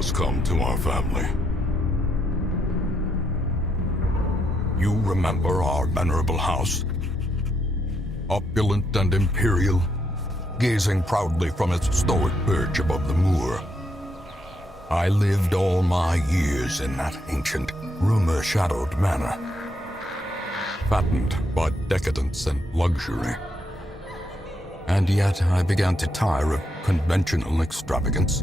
has come to our family. You remember our venerable house? Opulent and imperial, gazing proudly from its stoic perch above the moor. I lived all my years in that ancient, rumor-shadowed manor, fattened by decadence and luxury. And yet I began to tire of conventional extravagance.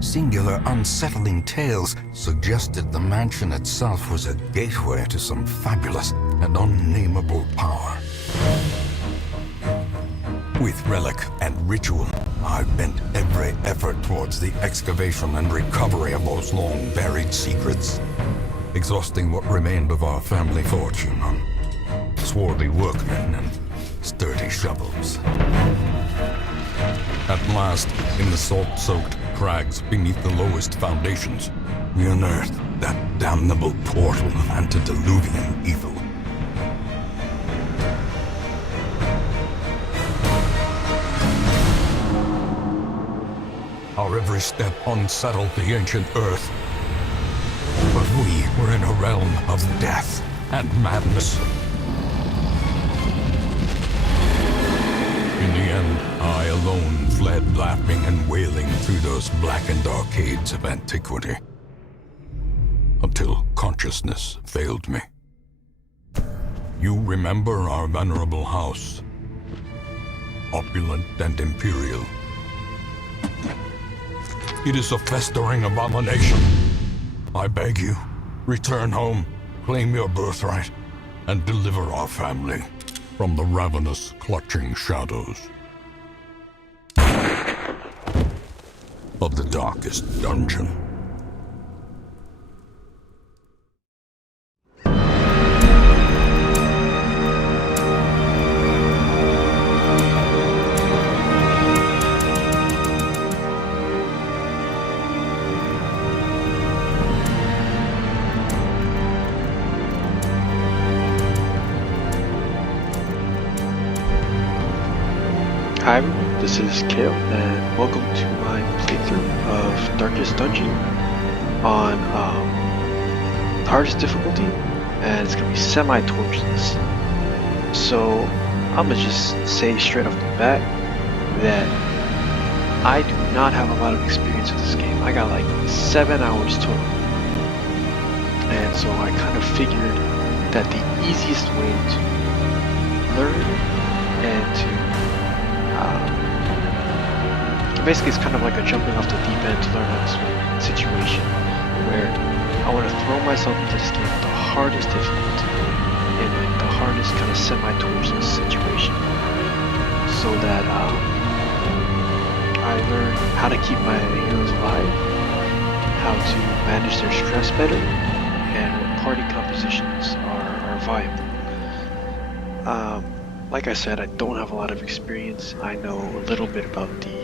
Singular, unsettling tales suggested the mansion itself was a gateway to some fabulous and unnameable power. With relic and ritual, I bent every effort towards the excavation and recovery of those long-buried secrets, exhausting what remained of our family fortune on swarthy workmen and sturdy shovels. At last, in the salt-soaked crags beneath the lowest foundations, we unearthed that damnable portal antediluvian evil. Our every step unsettled the ancient earth. But we were in a realm of death and madness. In the end, I alone fled laughing and wailing through those blackened arcades of antiquity, until consciousness failed me. You remember our venerable house, opulent and imperial. It is a festering abomination. I beg you, return home, claim your birthright, and deliver our family from the ravenous, clutching shadows of the darkest dungeon. Hi everyone, this is Kale, and welcome to my playthrough of Darkest Dungeon on hardest difficulty, and it's gonna be semi-torchless. So I'm gonna just say straight off the bat that I do not have a lot of experience with this game. I got like 7 hours total, and so I kind of figured that the easiest way to learn and to basically it's kind of like a jumping off the deep end to learn how to swim situation, where I want to throw myself into this game with the hardest difficulty in like the hardest kind of semi-torchless situation, so that I learn how to keep my heroes alive, how to manage their stress better, and what party compositions are viable. Like I said, I don't have a lot of experience. I know a little bit about the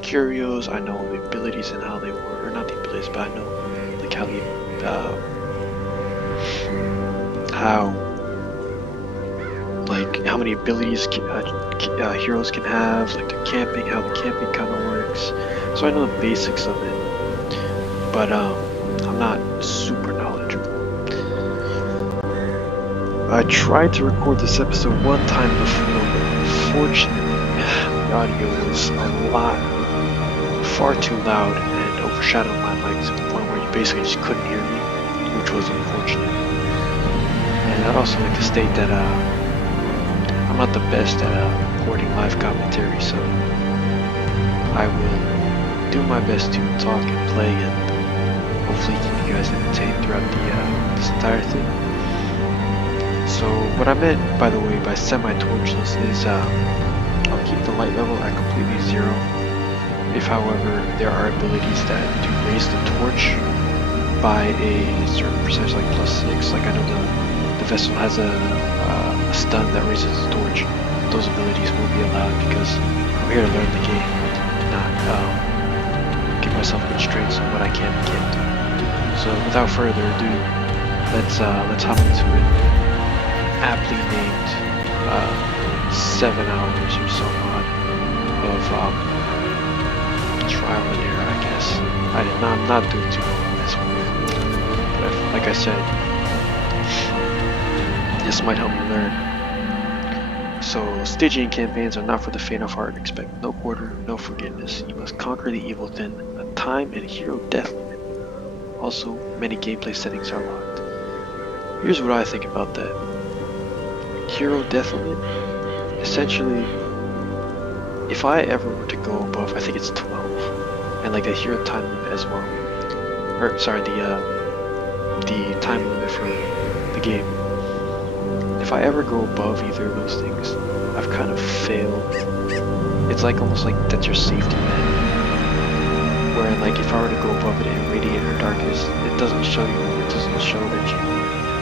curios. I know the abilities and how they work, or not the abilities, but I know like how many abilities heroes can have, like the camping, how the camping kind of works. So I know the basics of it, but I'm not super knowledgeable. I tried to record this episode one time before, but unfortunately the audio was far too loud and overshadowed my mic to the point where you basically just couldn't hear me, which was unfortunate. And I'd also like to state that I'm not the best at recording live commentary, so I will do my best to talk and play and hopefully keep you guys entertained throughout this entire thing. So what I meant, by the way, by semi-torchless is I'll keep the light level at completely 0. If, however, there are abilities that do raise the torch by a certain percentage, like +6, like I know the vessel has a stun that raises the torch, those abilities will be allowed because I'm here to learn the game, not give myself constraints on what I can and can't do. So without further ado, let's hop into it. Aptly named 7 hours or so on of trial and error. not doing too well on this one. But like I said, this might help me learn. So, Stygian campaigns are not for the faint of heart. Expect no quarter, no forgiveness. You must conquer the evil within a time and hero death limit. Also, many gameplay settings are locked. Here's what I think about that. Hero death limit? Essentially, if I ever were to go above, I think it's 12. And like a hero time limit as well. Or, sorry, the time limit for the game. If I ever go above either of those things, I've kind of failed. It's like almost like that's your safety net. Where like if I were to go above it in Radiant or Darkest, it doesn't show that you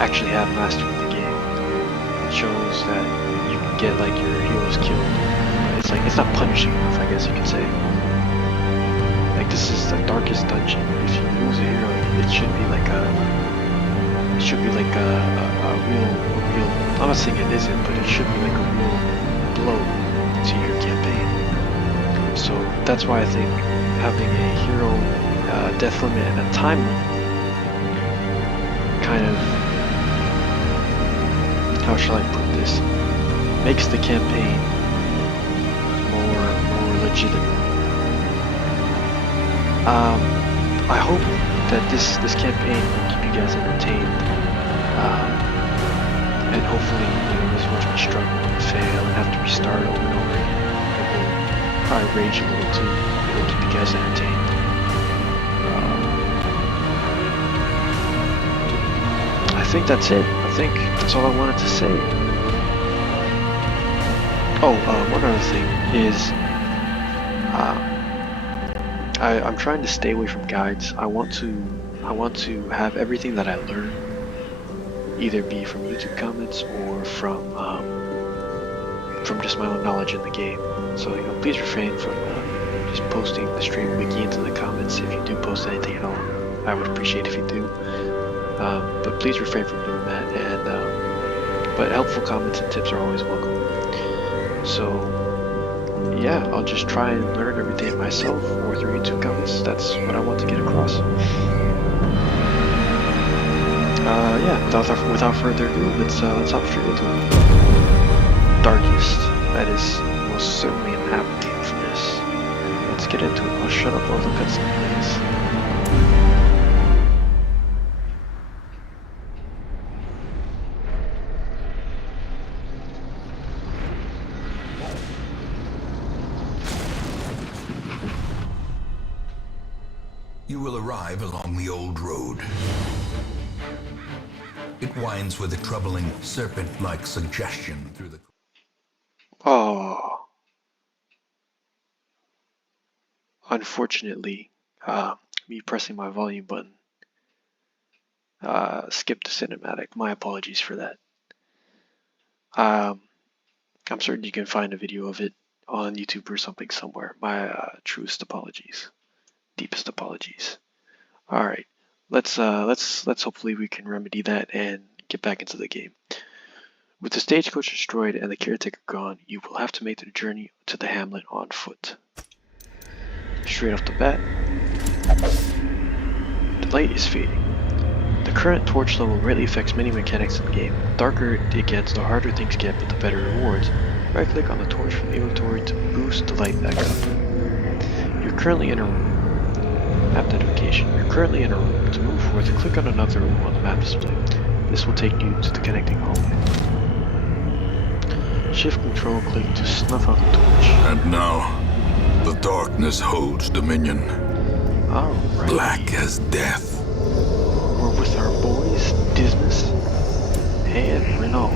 actually have mastered the game. It shows that you can get like your heroes killed. But it's not punishing enough, I guess you could say. Like this is the darkest dungeon. If you lose a hero, it should be like a real, I'm not saying it isn't, but it should be like a real blow to your campaign. So that's why I think having a hero death limit and a time limit kind of, how shall I put this, makes the campaign more legitimate. I hope that this campaign will keep you guys entertained. And hopefully, as much we struggle and fail and have to restart over and over again, it will probably rage a little too. It will keep you guys entertained. I think that's it. I think that's all I wanted to say. Oh, one other thing is, I'm trying to stay away from guides. I want to have everything that I learn either be from YouTube comments or from just my own knowledge in the game. So please refrain from just posting the stream wiki into the comments. If you do post anything at all, I would appreciate if you do. But please refrain from doing that. And but helpful comments and tips are always welcome. So yeah, I'll just try and learn everything myself or through YouTube comments. That's what I want to get across. Yeah, without further ado, let's hop straight into it. Darkest. That is most certainly an apt name for this. Let's get into it. I'll shut up all the cutscene plays. You will arrive along the old road. It winds with a troubling serpent-like suggestion through the... Oh. Unfortunately, me pressing my volume button skipped the cinematic. My apologies for that. I'm certain you can find a video of it on YouTube or something somewhere. My truest apologies. Deepest apologies. Alright. Let's hopefully we can remedy that and get back into the game. With the stagecoach destroyed and the caretaker gone, you will have to make the journey to the hamlet on foot. Straight off the bat, the light is fading. The current torch level greatly affects many mechanics in the game. The darker it gets, the harder things get, but the better rewards. Right click on the torch from inventory to boost the light back up. You're currently in a room. Map notification. You're currently in a room. To move forward, click on another room on the map display. This will take you to the connecting hallway. Shift control click to snuff out the torch. And now, the darkness holds dominion. Alright. Black as death. We're with our boys, Dismas and Renault.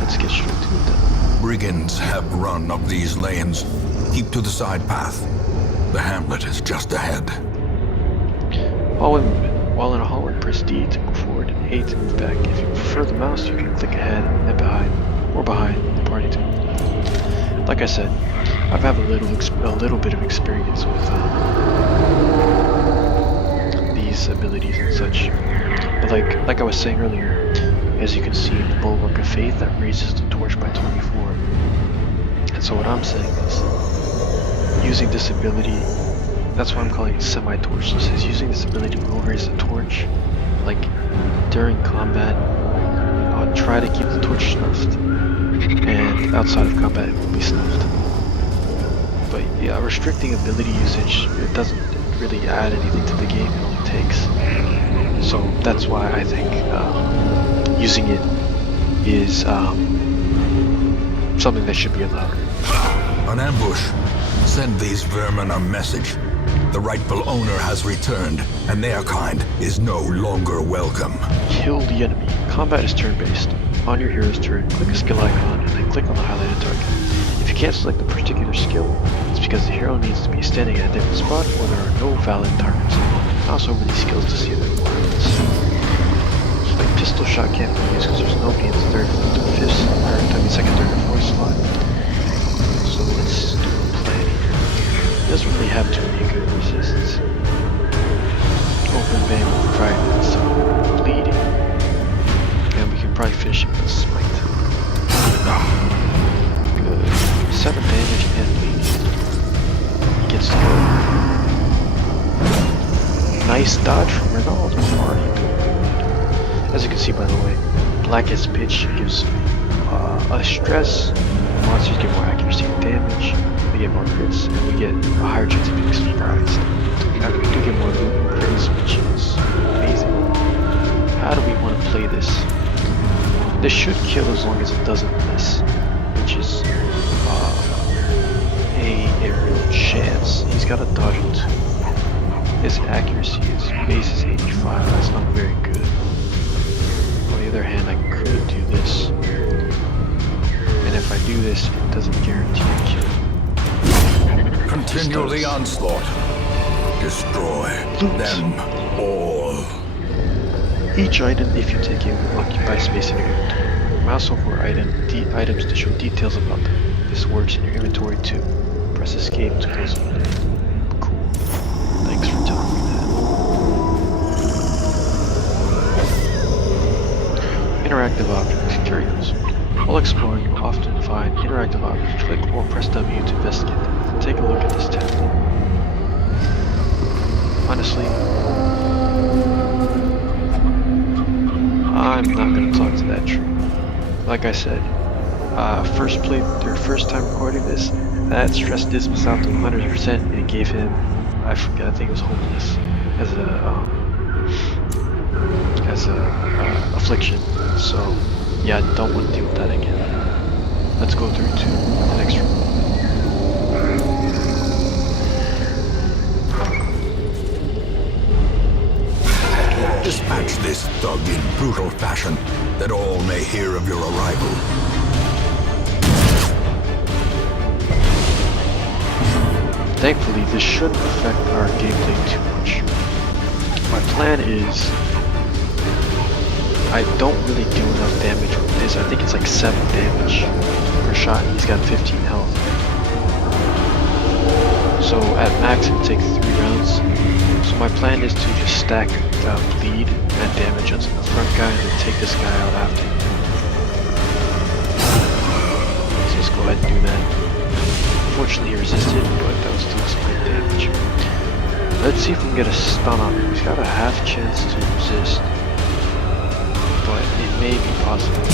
Let's get straight to it then. Brigands have run up these lanes. Keep to the side path. The hamlet is just ahead. Hallway movement. While in a hallway, press D to move forward and A to move back. If you prefer the mouse, you can click ahead and behind, or behind the party to move. Like I said, I've had a little bit of experience with these abilities and such. But like I was saying earlier, as you can see, the Bulwark of Faith that raises the torch by 24. And so what I'm saying is, using this ability That's why I'm calling it semi-torchless. He's using this ability to move as a torch. Like, during combat, I'll try to keep the torch snuffed, and outside of combat it will be snuffed. But yeah, restricting ability usage, it doesn't really add anything to the game, it only takes. So that's why I think using it is something that should be allowed. An ambush. Send these vermin a message. The rightful owner has returned, and their kind is no longer welcome. Kill the enemy. Combat is turn-based. On your hero's turn, click a skill icon and then click on the highlighted target. If you can't select a particular skill, it's because the hero needs to be standing at a different spot or there are no valid targets. Mouse over these skills to see their requirements. So like pistol shot can't be used because there's nobody in the third, fifth, or second, third, or fourth slot. So let's do a plan here. It doesn't really have too many good resists. Open vein will provide some bleeding. And we can probably finish him with a smite. Good. 7 damage and bleeding. He gets to go. Nice dodge from Ronaldo. Already doing good. As you can see, by the way, Blackest Pitch gives a stress. Monsters get more accuracy and damage. We get more crits, and we get a higher chance of being surprised. And we do get more loot and crits, which is amazing. How do we want to play this? This should kill as long as it doesn't miss, which is a real chance. He's got a dodge of 2. His accuracy, his base is 85. That's not very good. On the other hand, I could do this. And if I do this, it doesn't guarantee a kill. Continue the onslaught. Destroy them all. Each item, if you take it, will occupy space in your inventory. Mouse over items to show details about them. This works in your inventory too. Press escape to close them. Cool. Thanks for telling me that. Interactive objects. Curios. While exploring, you will often find interactive objects. Click or press W to investigate them. Take a look at this tab. Honestly, I'm not going to talk to that tree. Like I said, first time recording this, that stress distance out to 100% and it gave him, I forget, I think it was hopeless as a affliction. So yeah, I don't want to deal with that again. Let's go through to the next room. Dispatch this thug in brutal fashion, that all may hear of your arrival. Thankfully, this shouldn't affect our gameplay too much. My plan is, I don't really do enough damage with this. I think it's like 7 damage per shot, and he's got 15 health. So at max it would take 3 rounds. So my plan is to just stack bleed and damage onto the front guy and then take this guy out after. So let's go ahead and do that. Unfortunately he resisted, but that was still some good damage. Let's see if we can get a stun on him. He's got a half chance to resist, but it may be possible.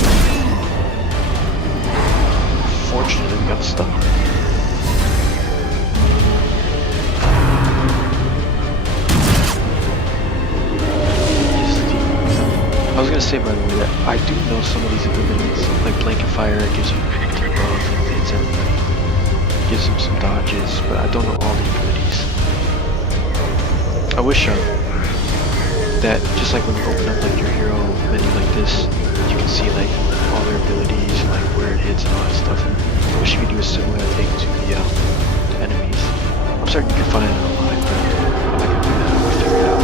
Fortunately we got a stun. I was gonna say, by the way, that I do know some of these abilities, like Blanket Fire gives you debuff and hits everybody, gives him some dodges, but I don't know all the abilities. I wish that just like when you open up like your hero menu like this, you can see like all their abilities, like where it hits and all that stuff. And I wish you could do a similar thing to the enemies. I'm certain you can find it online, but I'm not gonna do that. I'll figure it out.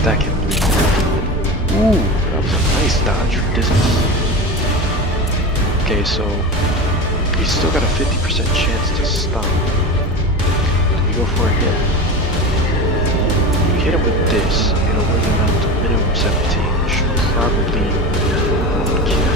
Stacking bleed. Ooh, that was a nice dodge for distance. Okay, so he's still got a 50% chance to stun. Do we go for a hit? If we hit him with this, it'll bring him down to minimum 17, which should probably kill.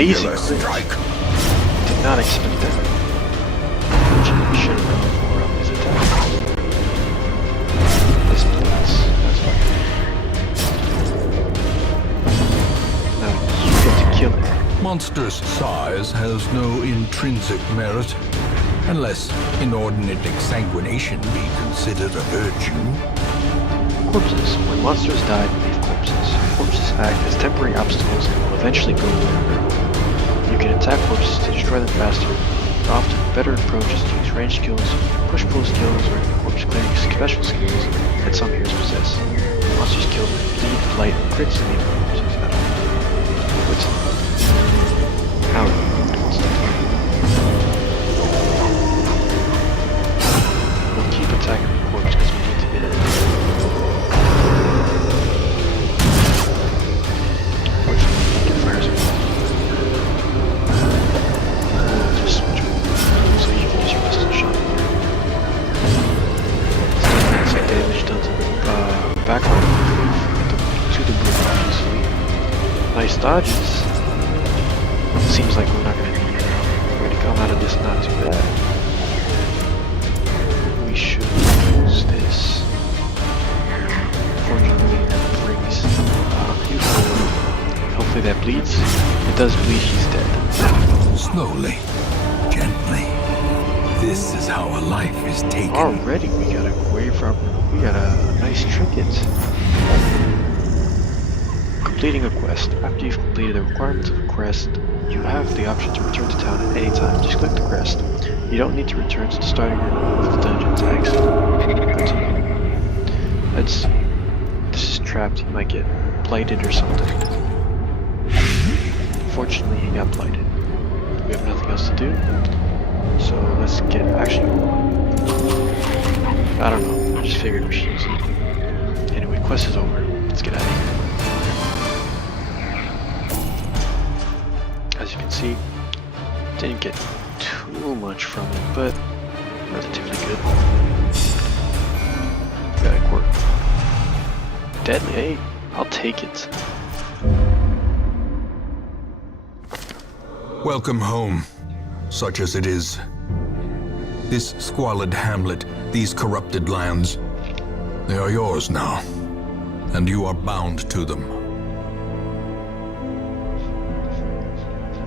singular Amazing. strike. Did not expect that. Should have gone for his attack. This bleeds. That's fine. Now you get to kill it. Monstrous size has no intrinsic merit, unless inordinate exsanguination be considered a virtue. Corpses. When monsters die, they leave corpses. Corpses act as temporary obstacles and will eventually go away. You can attack corpses to destroy them faster. Often, better approach is to use ranged skills, push-pull skills, or corpse clearing special skills that some heroes possess. Monsters killed with bleed, blight, and crits leave corpses at all. What's how we'll keep attacking the corpse because we need to get it. Fortunately, we can fire some. We'll just switch over. So you can use your pistol shot here. Some damage done to the background to the blue, obviously. Nice dodges. Seems like we're not going to need it. We're going to come out of this not too bad. We should use this. Fortunately, that brings you forward. Hopefully that bleeds. If it does bleed, he's dead. Slowly, gently. This is how a life is taken. Already we got a grave robber. We got a nice trinket. Completing a quest. After you've completed the requirements of a quest, you have the option to return to town at any time. Just click the crest. You don't need to return to the starting room with the dungeon tags. Continue. Let's see. This is trapped. He might get blighted or something. Fortunately, he got blighted. We have nothing else to do. So let's get actually. I don't know. I just figured we should use it. Anyway, quest is over. Let's get out of here. As you can see, didn't get too much from it, but relatively good. Got it work. Deadly, hey, I'll take it. Welcome home, such as it is. This squalid hamlet, these corrupted lands, they are yours now, and you are bound to them.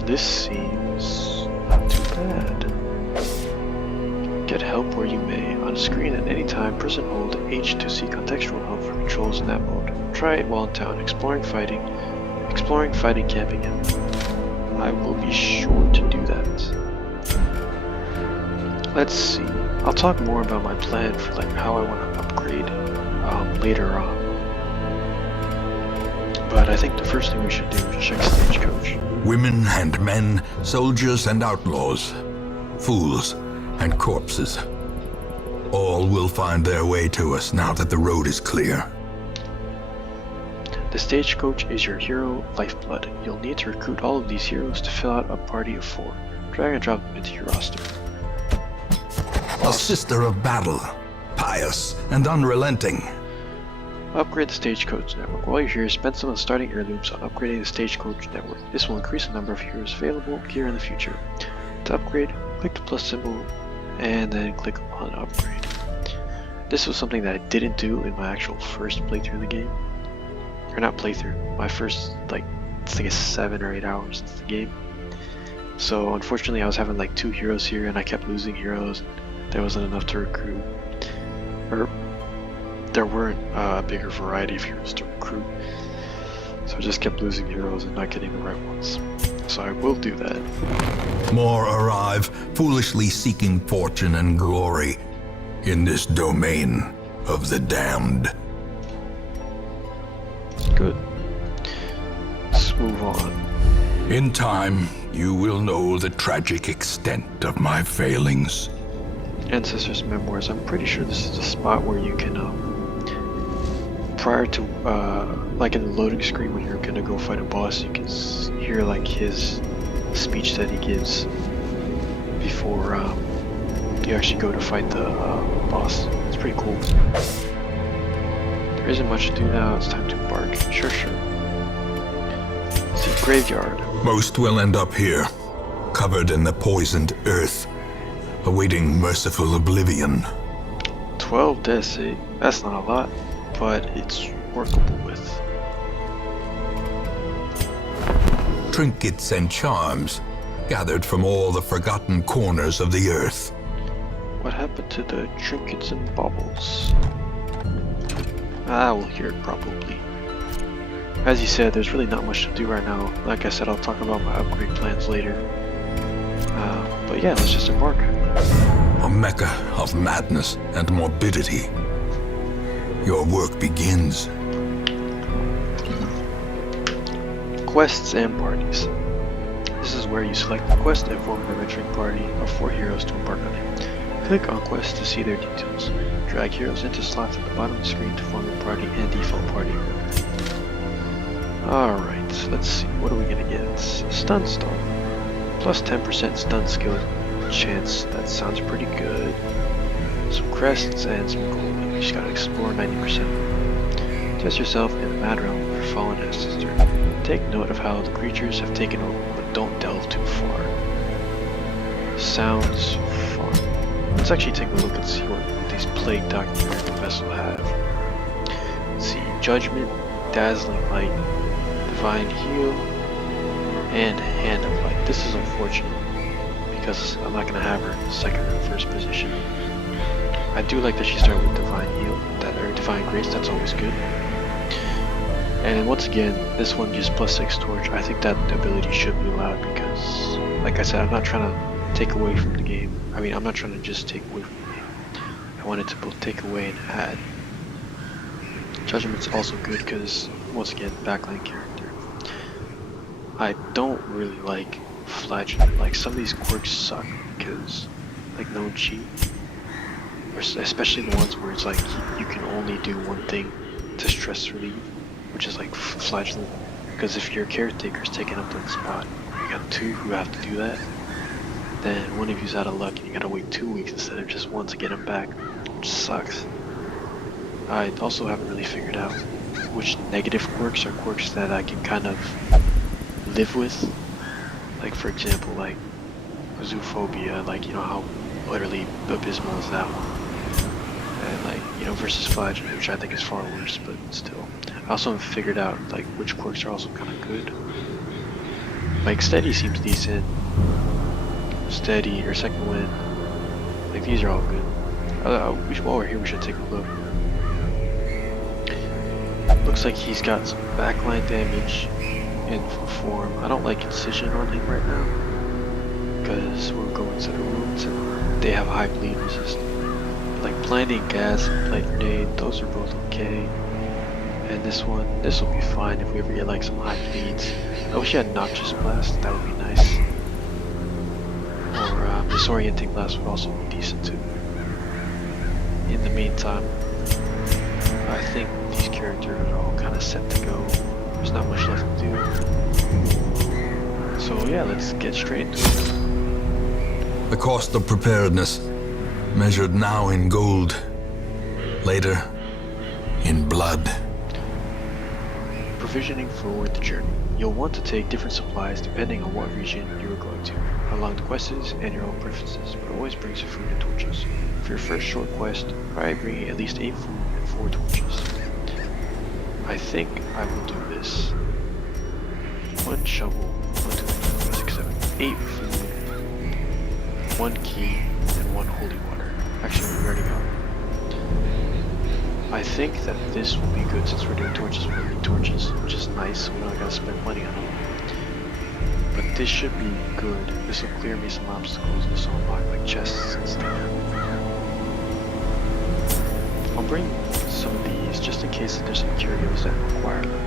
This seems not too bad. Get help where you may. On screen at any time, press and hold H to seek contextual help for controls in that mode. Try it while in town, exploring, fighting, camping, and I will be sure to do that. Let's see. I'll talk more about my plan for like how I want to upgrade later on. But I think the first thing we should do is check Stagecoach. Women and men, soldiers and outlaws, fools and corpses. All will find their way to us now that the road is clear. The Stagecoach is your hero lifeblood. You'll need to recruit all of these heroes to fill out a party of 4. Drag and drop them into your roster. A sister of battle, pious and unrelenting. Upgrade the Stagecoach network. While you're here, spend some of the starting heirlooms on upgrading the Stagecoach network. This will increase the number of heroes available here in the future. To upgrade, click the plus symbol and then click on upgrade. This was something that I didn't do in my actual first playthrough of the game. Or not playthrough, my first I think it's 7 or 8 hours into the game. So unfortunately I was having like 2 heroes here and I kept losing heroes. There wasn't enough to recruit. Or there weren't a bigger variety of heroes to recruit. So I just kept losing heroes and not getting the right ones. So I will do that. More arrive, foolishly seeking fortune and glory in this domain of the damned. Good. Let's move on. In time, you will know the tragic extent of my failings. Ancestors' Memoirs. I'm pretty sure this is a spot where you can, prior to, like in the loading screen when you're gonna go fight a boss, you can hear like his speech that he gives before you actually go to fight the boss. It's pretty cool. There isn't much to do now. It's time to embark. Sure. See, Graveyard. Most will end up here, covered in the poisoned earth, awaiting merciful oblivion. 12 deaths, eh? That's not a lot, but it's workable with. Trinkets and charms, gathered from all the forgotten corners of the earth. What happened to the trinkets and baubles? We'll hear it probably. As you said, there's really not much to do right now. Like I said, I'll talk about my upgrade plans later. But yeah, let's just embark. A mecca of madness and morbidity. Your work begins. Quests and parties. This is where you select the quest and form an adventuring party of 4 heroes to embark on it. Click on quests to see their details. Drag heroes into slots at the bottom of the screen to form a party and default party. Alright, let's see, what are we gonna get? Stun Stall. Plus 10% stun skill chance, that sounds pretty good. Some crests and some gold. You just gotta explore 90%. Test yourself in the Mad Realm of your fallen ancestor. Take note of how the creatures have taken over, but don't delve too far. Sounds fun. Let's actually take a look and see what these Plague Doctor vessel have. Let's see, Judgment, Dazzling Light, Divine Heal, and Hand of Light. This is unfortunate because I'm not going to have her in the second or first position. I do like that she started with Divine Heal, or Divine Grace, that's always good. And once again, this one just plus 6 torch. I think that ability should be allowed because, like I said, I'm not trying to take away from the game. I mean, I'm not trying to just take away from the game. I wanted to both take away and add. Judgment's also good because, once again, backline character. I don't really like Flagellant. Like, some of these quirks suck because, like, no cheat. Or especially the ones where it's like, you can only do one thing to stress relieve, which is like Flagellant. Because if your caretaker's taking up that spot, you got 2 who have to do that, then one of you's out of luck and you gotta wait 2 weeks instead of just 1 to get him back, which sucks. I also haven't really figured out which negative quirks are quirks that I can kind of live with. Like, for example, like Zoophobia, like, you know how utterly abysmal is that one? And like, you know, versus Flagellant, which I think is far worse, but still. I also haven't figured out like which quirks are also kind of good. Like Steady seems decent. Steady or Second Wind, like these are all good. While we're here, we should take a look. Looks like he's got some backline damage in full form. I don't like Incision on him right now because we're going to the wounds and they have high bleed resist. Like Blinding Gas and Light Grenade, those are both okay. And this will be fine if we ever get like some high bleeds. I wish he had Noxious Blast, that would be nice. Or Disorienting Blast would also be decent too. In the meantime, I think these characters are all kind of set to go. There's not much left to do. So yeah, let's get straight into it. The cost of preparedness, measured now in gold, later in blood. Provisioning for the journey. You'll want to take different supplies depending on what region you are going to, along the quests and your own preferences, but always bring some food and torches. For your first short quest, try bringing at least 8 food and 4 torches. I think I will do this. 1 shovel, 1, 2, 3, 4, 6, 7, 8 food, 1 key, and 1 holy water. Actually, we already got it. I think that this will be good since we're doing torches, which is nice, so we don't gotta spend money on it. But this should be good. This will clear me some obstacles, this will unlock like chests and stuff. I'll bring some of these just in case that there's some curios that require them.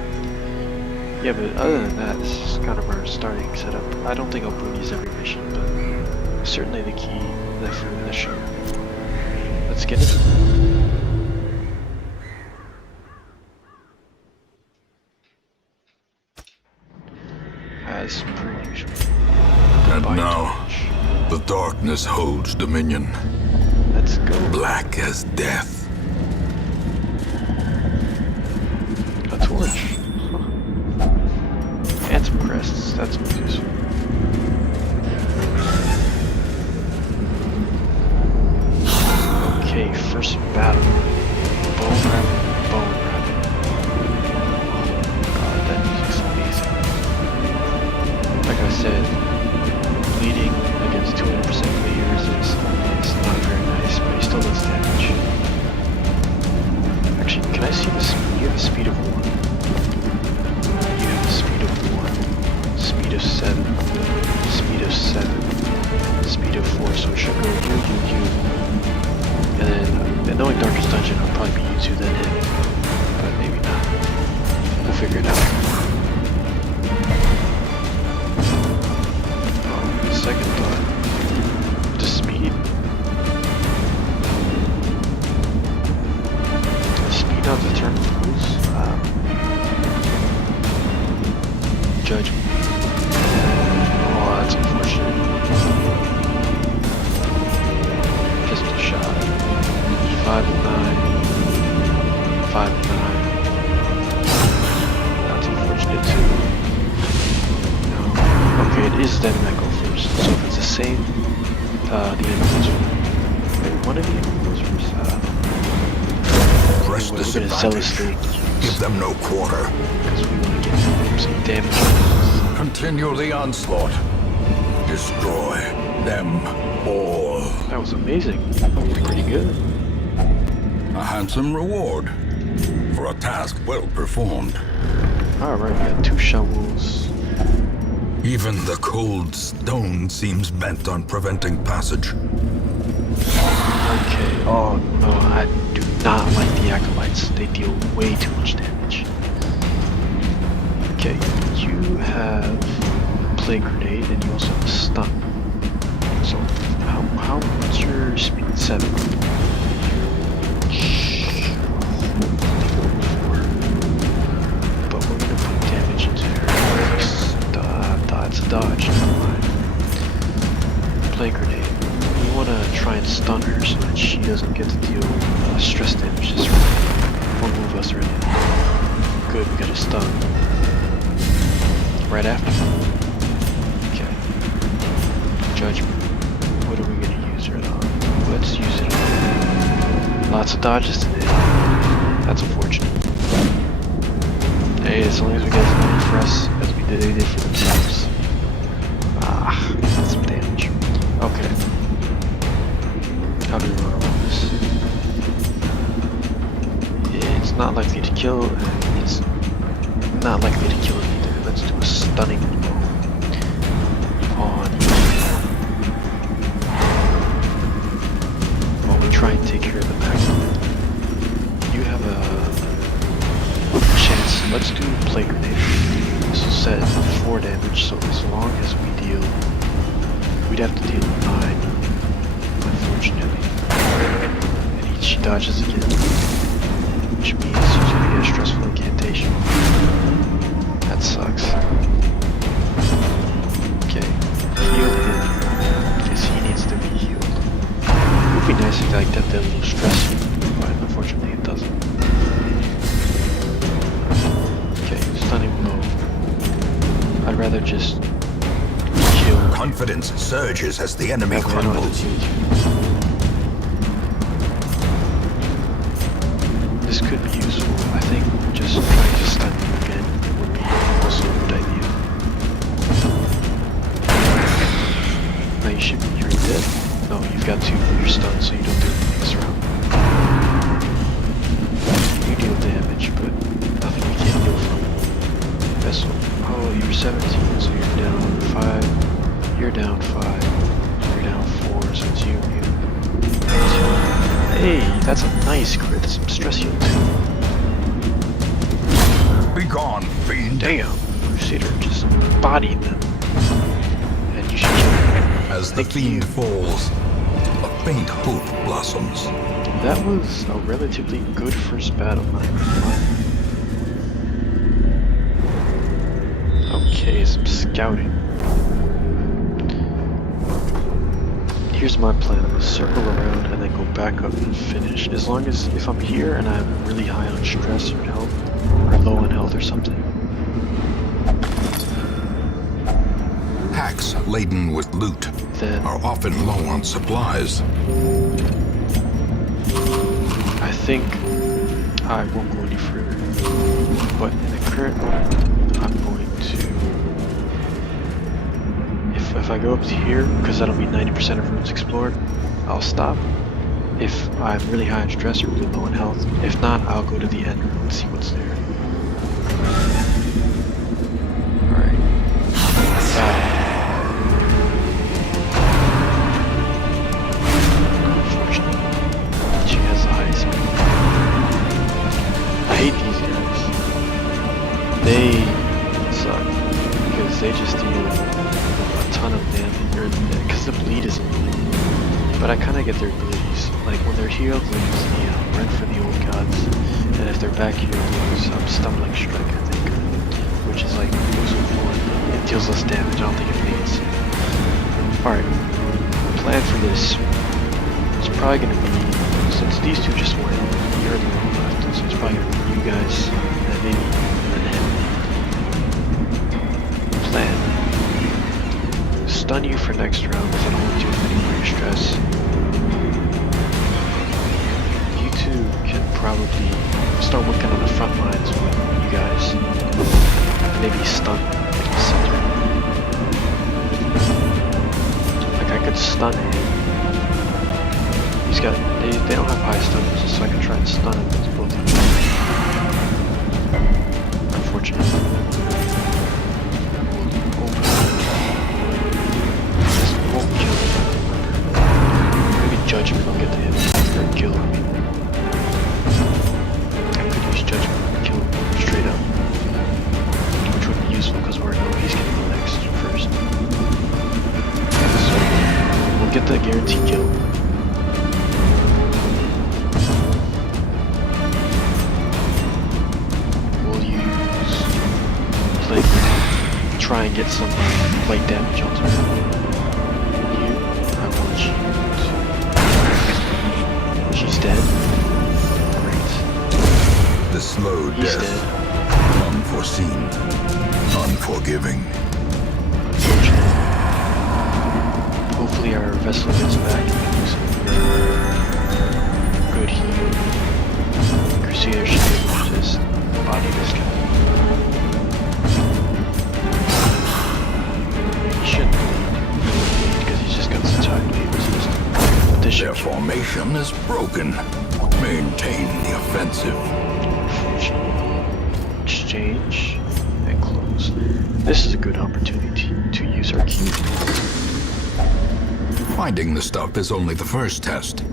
Yeah, but other than that, this is kind of our starting setup. I don't think I'll bring these every mission, but certainly the key, the food, and the sugar. Let's get into it. As per usual. And now, the darkness holds dominion. Let's go. Black as death. A torch. Huh. And some crests. chests. That's what's useful. Okay, first battle. Bone rabbit, bone rabbit. Oh god, that music's amazing. Like I said, bleeding against 200% players is not very nice, but he still does damage. Actually, can I see the speed? You have a speed of 1. You have a speed of 1. Speed of 7. Speed of 7. Speed of 4, so it should go you. And then, knowing Darkest Dungeon, I'll probably be U2 then him. But maybe not. We'll figure it out. Second thought. The speed. Speed not determine rules. Judgment. Oh, that's unfortunate. Pistol shot. 5 and 9. 5 and 9. That's unfortunate too. No. Okay, it is them that go first. So if it's the same, the enemy goes first. Wait, one of the enemy goes first. Press We're this gonna zealously advantage. Give them no quarter. because we want to get some damage. Continue the onslaught. Destroy them all. That was amazing. Pretty good. A handsome reward for a task well performed. Alright, we got 2 shovels. Even the cold stone seems bent on preventing passage. Okay. Oh no, I do not like the acolytes. They deal way too much damage. Okay, you have plague grenade and you also have a stun. So what's your speed? 7. But we're gonna put damage into her. It's a dodge. Never mind. Plague grenade. We want to try and stun her so that she doesn't get to deal stress damage this round. Or move us or anything. Good, we got a stun. Right after. Okay. Judgment. What are we going to use her on? Let's use it on. Lots of dodges today. That's unfortunate. Hey, as long as we get as many for us as they did for themselves. That's some damage. Okay. How do we run around this? It's not likely to kill, and it's not likely to kill it either. Let's do a stunning blow on you. While we try and take care of the back. You have a chance. Let's do plague grenade. This will set 4 damage, so as long as we deal, we'd have to deal 9. Unfortunately. And she dodges again. Which means she's gonna get a stressful incantation. That sucks. Okay. Heal him. Because he needs to be healed. It would be nice if like that did a little stress, but unfortunately it doesn't. Okay, stunning blow. I'd rather just kill. Confidence surges as the enemy Okay, crumbles. This could be useful. I think just trying to stun you again would be also a good idea. Now you should be, you're dead. No, you've got 2 for your stun, so you don't do anything this round. You deal damage, but nothing you can't deal from. Vessel. Oh, you're 17, so you're down 5. You're down 5. You're down 4, so it's you. Hey, that's a nice crit. That's some stress heal too. Be gone, fiend. Damn, Crusader just bodied them. And you should kill him. As the fiend falls, a faint hope blossoms. That was a relatively good first battle, not gonna lie. Okay, some scouting. Here's my plan. I'm gonna circle around and then go back up and finish. As long as, if I'm here and I'm really high on stress or health, or low on health or something, laden with loot then are often low on supplies. I think I won't go any further. But in the current moment, I'm going to... If I go up to here, because that'll be 90% of rooms explored, I'll stop. If I'm really high on stress or really low on health. If not, I'll go to the end room and see what's there. Alright. Unfortunately, she has the highest speed. I hate these guys. They suck because they just do a ton of damage, because the bleed isn't. But I kind of get their abilities. Like when they're healed, they use the run for the old gods, and if they're back here, they use stumbling strike, I think, which is like useful for it deals less damage. I don't think it bleeds. Alright, plan for this. It's probably going to be, since these two just went, you're the one left, so it's probably going to be you guys, and maybe plan. Stun you for next round because I don't want to do any more stress. You two can probably start working on the front lines with you guys. Maybe stun like the center. Like I could stun him. He's got they don't have high stun resist, so I can try and stun him with both of them. Unfortunately. Judgment will get to him or kill him. I could use judgment and kill him straight up, which would be useful because we know he's gonna go next first. So we'll get the guaranteed kill. We'll use plate, try and get some plate damage onto him. I want you. She's dead. Great. The slow He's death. dead. Unforeseen. Unforgiving. Unfortunately. Hopefully our vessel gets back and we can do some good heal. Crusader should be able to just body this guy. He shouldn't bleed because he's just got such high bleed resistance. Their formation is broken. Maintain the offensive. Exchange and close. This is a good opportunity to use our key. Finding the stuff is only the first test.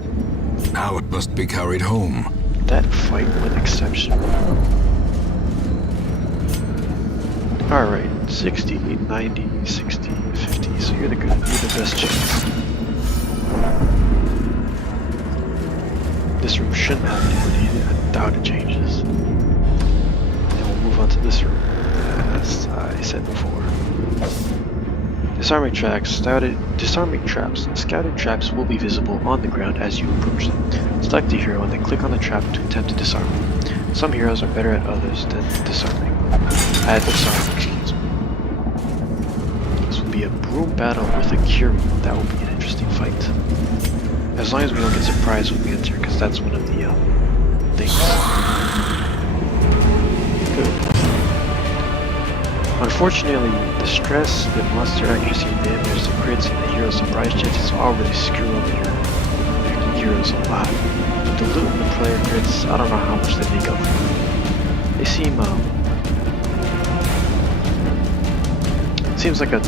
Now it must be carried home. That fight went exceptional. Alright, 60, 90, 60, 50. So you're the best chance. This room shouldn't have anybody in it. I doubt it changes. And we'll move on to this room, as I said before. Disarming traps. Scouted traps will be visible on the ground as you approach them. Select the hero and then click on the trap to attempt to disarm them. Some heroes are better at others than disarming. Excuse me. This will be a broom battle with a Curie. That will be an interesting fight. As long as we don't get surprised when we enter, because that's one of the things. Good. Unfortunately, the stress, the monster accuracy and damage, the crits, and the hero surprise chances all really screw up your heroes a lot. But the loot and the player crits, I don't know how much they make up for. They seem, it seems like at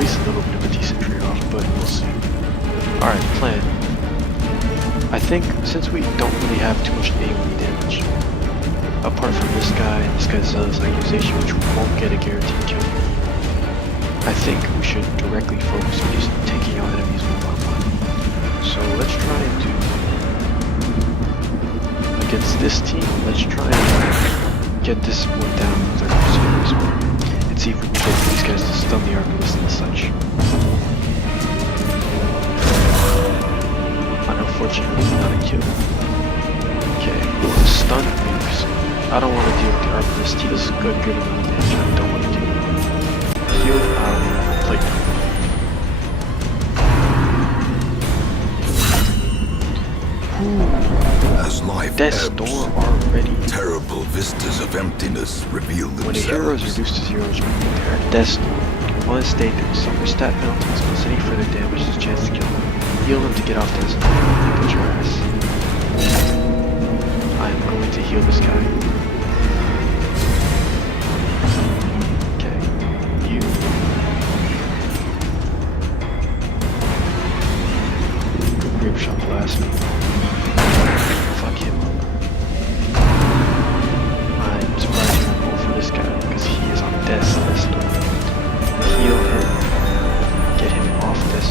least a little bit of a decent trade-off, but we'll see. Alright, plan. I think since we don't really have too much AoE damage, apart from this guy and this guy's accusation, which won't get a guaranteed kill, I think we should directly focus on just taking out enemies one by one. So let's try and do, against this team, let's try and get this one down with our Crusaders and see if we can get these guys to stun the Arbalist and such. Unfortunately, not a kill. Okay, stun moves. I don't want to deal with the Arbalist. He does good amount of damage. I don't want to deal with him. Heal, plate. death's ebbs. door already. Terrible vistas of emptiness reveal When a hero is themselves. reduced to 0 HP, they are at death's door. While in state, they will suffer stat penalties, plus any further damage is a chance to kill them. Heal them to get off death's door. Put your ass. I am going to heal this guy. Okay. You. Grape shot blast me. Fuck him up. I'm surprised you won't go for this guy, because he is on death's list. Heal him. Get him off this.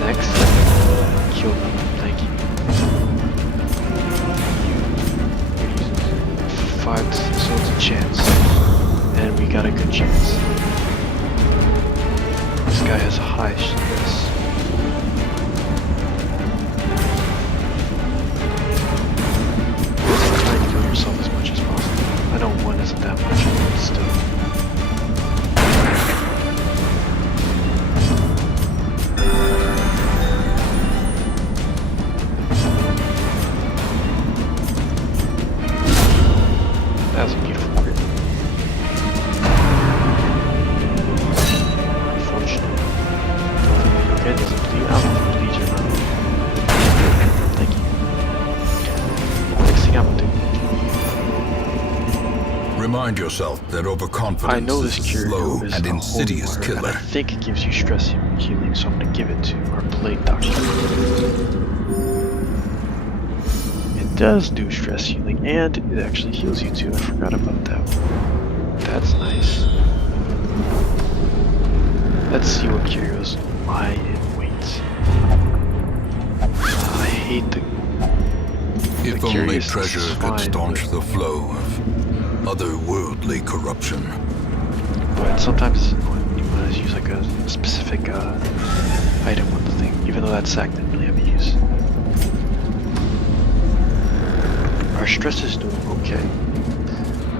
Next. Kill them. Thank you. Five, so it's a chance. And we got a good chance. This guy has high stress. Try to kill yourself as much as possible. I know one isn't that much, but still. That was a beautiful crit. Unfortunate. Okay, does it bleed? I don't know if it bleeds or not. Thank you. Next thing I'm gonna do. Remind yourself that overconfidence I know this is a cure slow is and a insidious holy water, killer. and I think it gives you stress healing, so I'm gonna give it to our plague doctor. It does do stress healing, and it actually heals you too. I forgot about that one. That's nice. Let's see what curios lie in wait. I hate the If only curiousness treasure is could fine, staunch the flow of otherworldly corruption. but sometimes it's annoying when you want to use like a specific item on the thing, even though that sack didn't really have a use. Our stress is doing okay.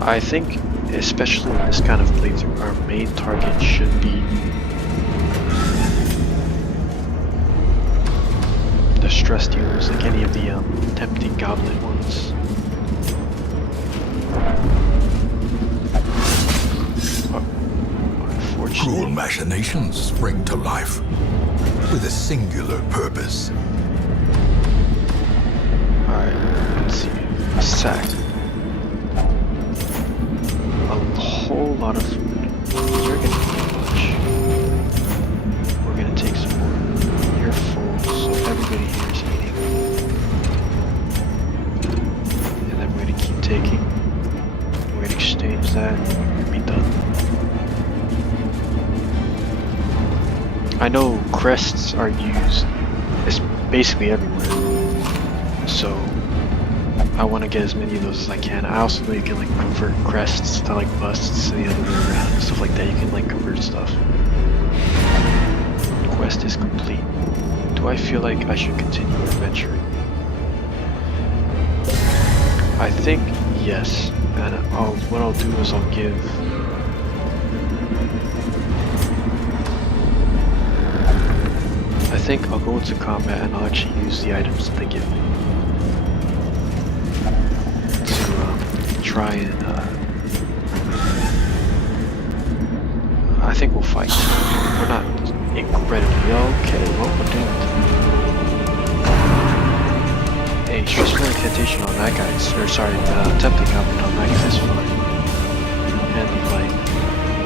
I think, especially in this kind of playthrough, our main target should be the stress dealers, like any of the tempting goblin ones. Cruel Unfortunately, machinations spring to life with a singular purpose. alright, let's see. A sack. A whole lot of food. You're gonna eat a bunch. We're gonna take some more. You're full, so everybody here is eating. And then we're gonna keep taking. We're gonna exchange that. And be done. I know crests are used basically everywhere. So I want to get as many of those as I can. I also know you can like convert crests to like busts the other way around and stuff like that. You can like convert stuff. The quest is complete. Do I feel like I should continue adventuring? I think yes. And what I'll do is I'll give I think I'll go into combat and I'll actually use the items that they give me to try and I think we'll fight. We're not incredibly okay. What we're doing? Hey, stressful incantation on that guy. Or sorry, tempting goblin on that guy is fine. And like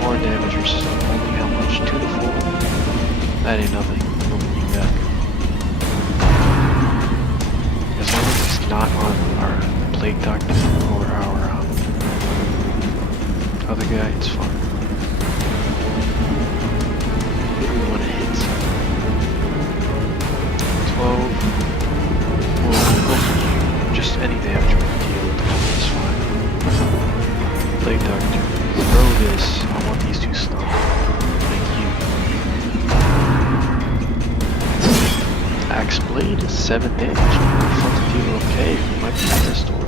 more damage or something. Only how much? 2 to 4. That ain't nothing. Back. As long as it's not on our plague doctor or our other guy, it's fine. Who do we want to hit? 12. We'll go for you. Just any damage we can deal with is fine. Plague doctor. Throw this. I want these two stunned. Thank you. Axe blade is 7 damage. Fun to deal okay. You might be at this door.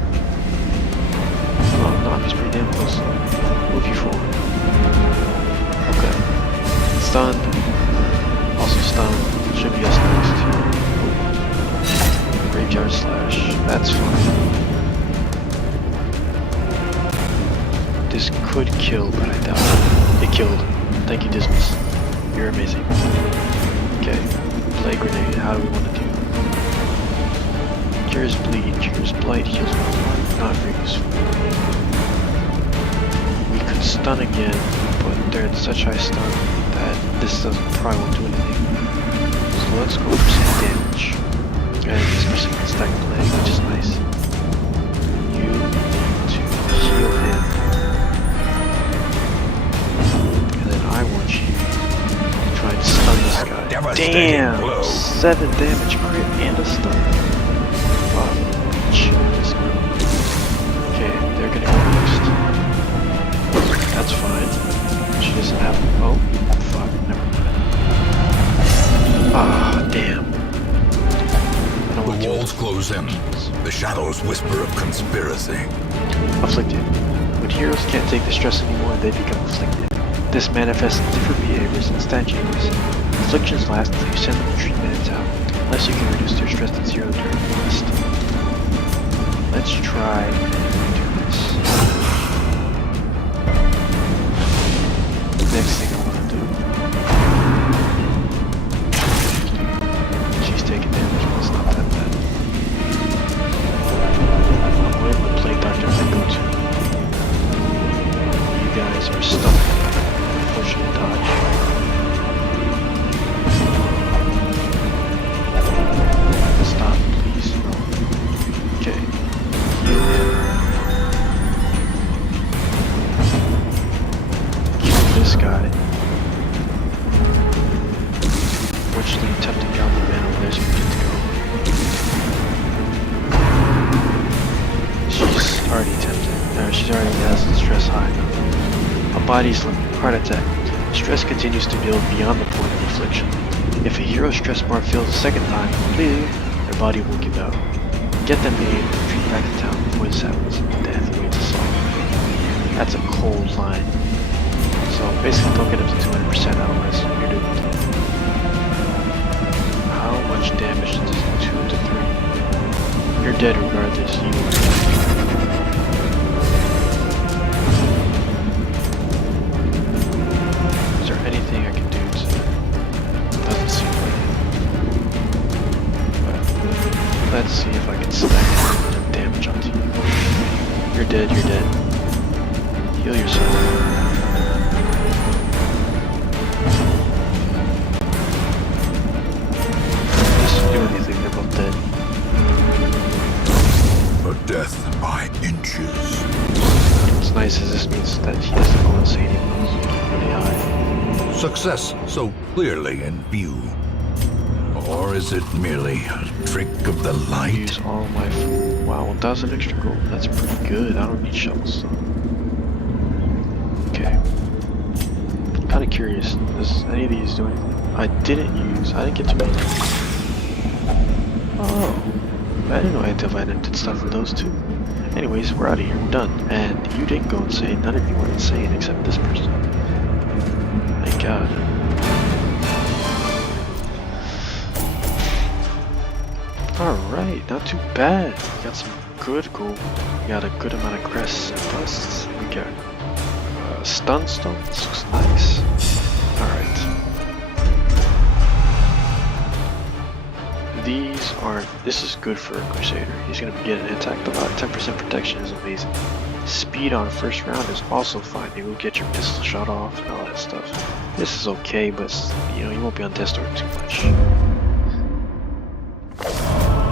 Well, no, he's pretty damn close. Move you forward. Okay. Stunned. Also stunned. Should be us next. Graveyard Slash. That's fine. This could kill, but I doubt it. It killed. Thank you, Dismas. You're amazing. Okay. Play Grenade. How do we want to do? Cures Bleed. Cures Blight. Heals 1. Not very useful. We could stun again, but they're at such high stun that this probably won't do anything. So let's go for some damage. And especially with stack play, which is nice. You need to heal him. And then I want you to try and stun this guy. Damn! Blow. 7 damage crit and a stun. Wow, chill this girl. Okay, they're gonna go next. That's fine. She doesn't have. Oh, fuck, never mind. Ah, damn. The walls close in. The shadows whisper of conspiracy. Afflicted. When heroes can't take the stress anymore, they become afflicted. This manifests in different behaviors and stanchions. Afflictions last until you send them 3 minutes out, unless you can reduce their stress to 0 during the rest. Let's try and do this. Next thing I want to do. She's taking damage, but it's not that bad. I'm going to play Doctor I go to. You guys are stuck. Unfortunate dodge. Stop, please. Okay. Kill this guy. Fortunately, tempting down the man over there so we get to go. She's already tempted. She's already has the stress high enough. A body's limit. Heart attack. Stress continues to build beyond the point of affliction. If a hero's stress bar fills a second time completely, their body will give out. Get them aid and retreat back to town before this happens. Death awaits us all. That's a cold line. So basically don't get up to 200% otherwise you're doomed. How much damage does 2 to 3? You're dead regardless. You are dead. Is there anything I can do to... Doesn't seem like it. But let's see if I can stack damage onto you. You're dead, you're dead. Heal yourself. Doesn't do anything, they're both dead. A death by inches. What's nice is this means that he doesn't go insane even though he's really high. Success so clearly in view. Or is it merely a trick of the light? Use all my food. Wow, 1,000 extra gold. That's pretty good. I don't need shovels. Okay. Kind of curious. Does any of these do anything? I didn't get to many. Oh. I didn't know anti-vitamin did stuff for those two. Anyways, we're out of here. We're done. And you didn't go insane. None of you went insane except this person. Thank God. Alright, not too bad. We got some good gold. We got a good amount of crests and busts. We got stun stone. This looks nice. Alright. These aren't. This is good for a Crusader. He's going to get an attack a lot. 10% protection is amazing. Speed on first round is also fine. You will get your pistol shot off and all that stuff. This is okay, but you know, you won't be on Death Door too much.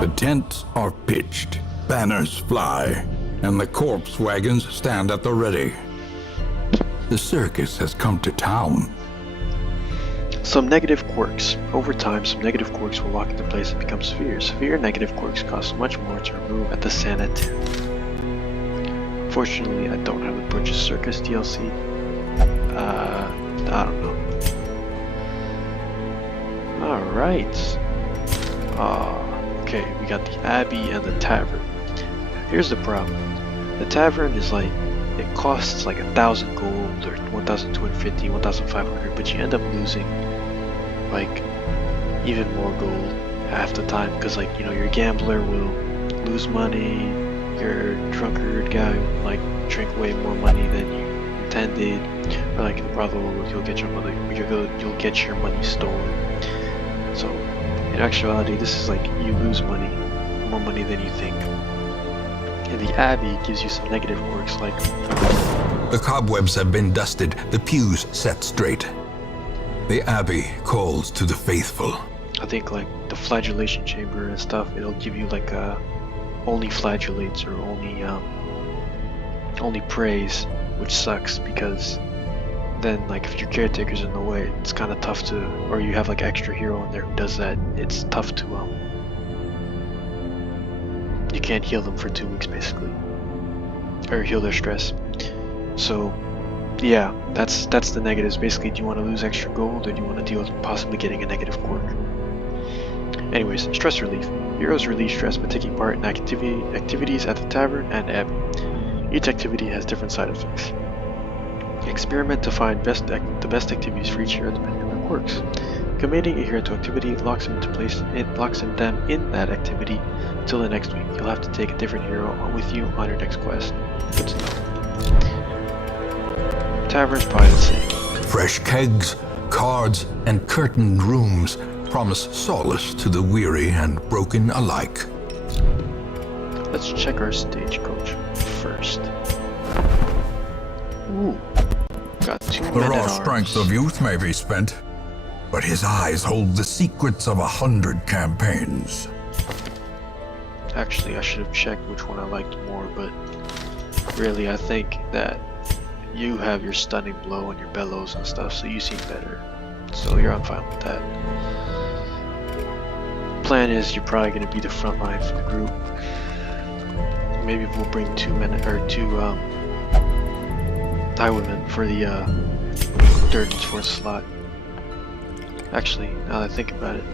The tents are pitched, banners fly, and the corpse wagons stand at the ready. The circus has come to town. Some negative quirks. Over time, some negative quirks will lock into place and become severe. Severe negative quirks cost much more to remove at the Sanit. Fortunately, I don't have the Butch's Circus DLC. I don't know. Alright. Okay, we got the Abbey and the Tavern. Here's the problem. The Tavern is like, it costs like 1,000 gold or 1,250, 1,500, but you end up losing like even more gold half the time, because like, you know, your gambler will lose money, your drunkard guy will like drink way more money than you intended, or like the brother you'll get your money, you'll get your money stolen. So in actuality, this is like you lose money, more money than you think. And the Abbey gives you some negative quirks like The cobwebs have been dusted, the pews set straight. The Abbey calls to the faithful. I think like the flagellation chamber and stuff, it'll give you like only flagellates or only praise, which sucks because then like if your caretaker's in the way, it's kind of tough to, or you have like extra hero in there who does that, it's tough to you can't heal them for 2 weeks basically, or heal their stress. So yeah, that's the negatives. Basically, do you want to lose extra gold, or do you want to deal with possibly getting a negative quirk? Anyways, stress relief. Heroes relieve stress by taking part in activities at the tavern and abbey. Each activity has different side effects. Experiment to find the best activities for each hero depending on their quirks. Committing a hero to activity locks him them in that activity until the next week. You'll have to take a different hero with you on your next quest. Good to know. Tavern piracy. Fresh kegs, cards, and curtained rooms promise solace to the weary and broken alike. Let's check our stagecoach first. Ooh, got 2 The men raw at strength arms. of youth may be spent, but his eyes hold the secrets of 100 campaigns. Actually, I should have checked which one I liked more, but really I think that you have your stunning blow and your bellows and stuff, so you seem better. So I'm fine with that. Plan is you're probably going to be the front line for the group. Maybe we'll bring 2 men or 2 highwaymen for the 3rd and 4th slot. Actually, now that I think about it,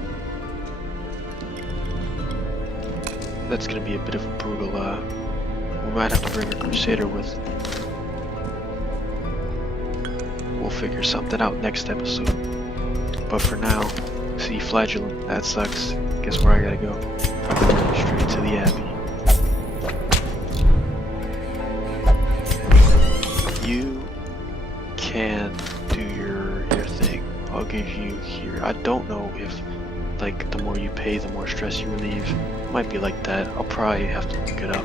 that's going to be a bit of a brutal. We might have to bring a crusader with. We'll figure something out next episode. But for now, see Flagellant, that sucks. Guess where I gotta go? Straight to the Abbey. You can do your thing. I'll give you here. I don't know if like the more you pay, the more stress you relieve. It might be like that. I'll probably have to look it up.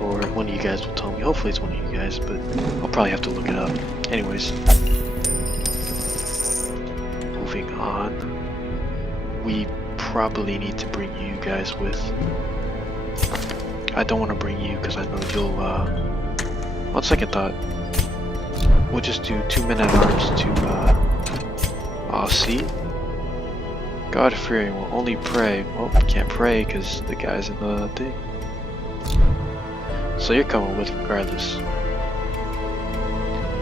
Or one of you guys will tell me. Hopefully it's one of you guys, but I'll probably have to look it up. Anyways, moving on. We probably need to bring you guys with. I don't want to bring you because I know you'll. On second thought, we'll just do 2 men at arms to. See. God-fearing will only pray. Well, we can't pray because the guy's in the thing. So you're coming with regardless.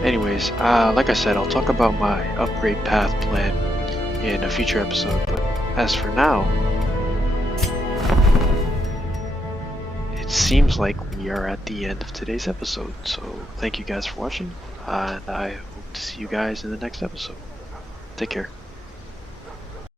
Anyways, like I said, I'll talk about my upgrade path plan in a future episode, but as for now, it seems like we are at the end of today's episode. So thank you guys for watching, and I hope to see you guys in the next episode. Take care.